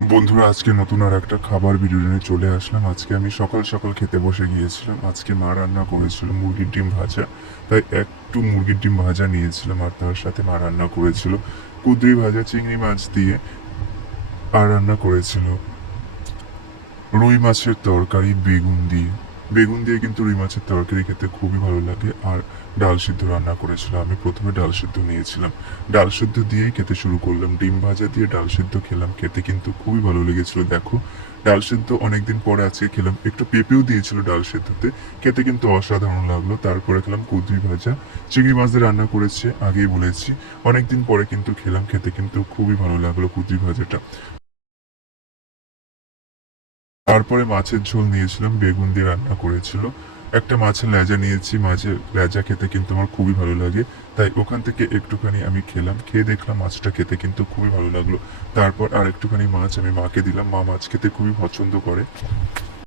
বন্ধুরা, আজকে নতুন আর একটা খাবার ভিডিও নিয়ে চলে আসলাম। আজকে আমি সকাল সকাল খেতে বসে গিয়েছিলাম। আজকে মা রান্না করেছিল মুরগির ডিম ভাজা, তাই একটু মুরগির ডিম ভাজা নিয়েছিলাম। আর তার সাথে মা রান্না করেছিল কুঁদরি ভাজা চিংড়ি মাছ দিয়ে, আর রান্না করেছিল রুই মাছের তরকারি বেগুন দিয়ে। বেগুন দিয়ে কিন্তু রুই মাছের তরকারি খেতে খুবই ভালো লাগে। আর ডাল সিদ্ধ রান্না করেছিল। আমি প্রথমে ডাল সিদ্ধ নিয়েছিলাম, ডাল সিদ্ধ দিয়েই খেতে শুরু করলাম। ডিম ভাজা দিয়ে ডাল সিদ্ধ খেলাম, খেতে কিন্তু খুবই ভালো লেগেছিল। দেখো, ডাল সিদ্ধ অনেকদিন পরে আজকে খেলাম। একটু পেঁপেও দিয়েছিল ডাল সিদ্ধতে, খেতে কিন্তু অসাধারণ লাগলো। তারপরে খেলাম কুঁদরি ভাজা, চিংড়ি মাছ দিয়ে রান্না করেছে, আগেই বলেছি। অনেকদিন পরে কিন্তু খেলাম, খেতে কিন্তু খুবই ভালো লাগলো কুঁদরি ভাজাটা। তারপরে মাছের ঝোল নিয়েছিলাম, বেগুন দিয়ে রান্না করেছিল। একটা মাছের লেজা নিয়েছি, মাছের লেজা খেতে কিন্তু আমার খুবই ভালো লাগে, তাই ওখান থেকে একটুখানি আমি খেলাম। খেয়ে দেখলাম মাছটা খেতে কিন্তু খুবই ভালো লাগলো। তারপর আর একটুখানি মাছ আমি মাকে দিলাম, মা মাছ খেতে খুবই পছন্দ করে।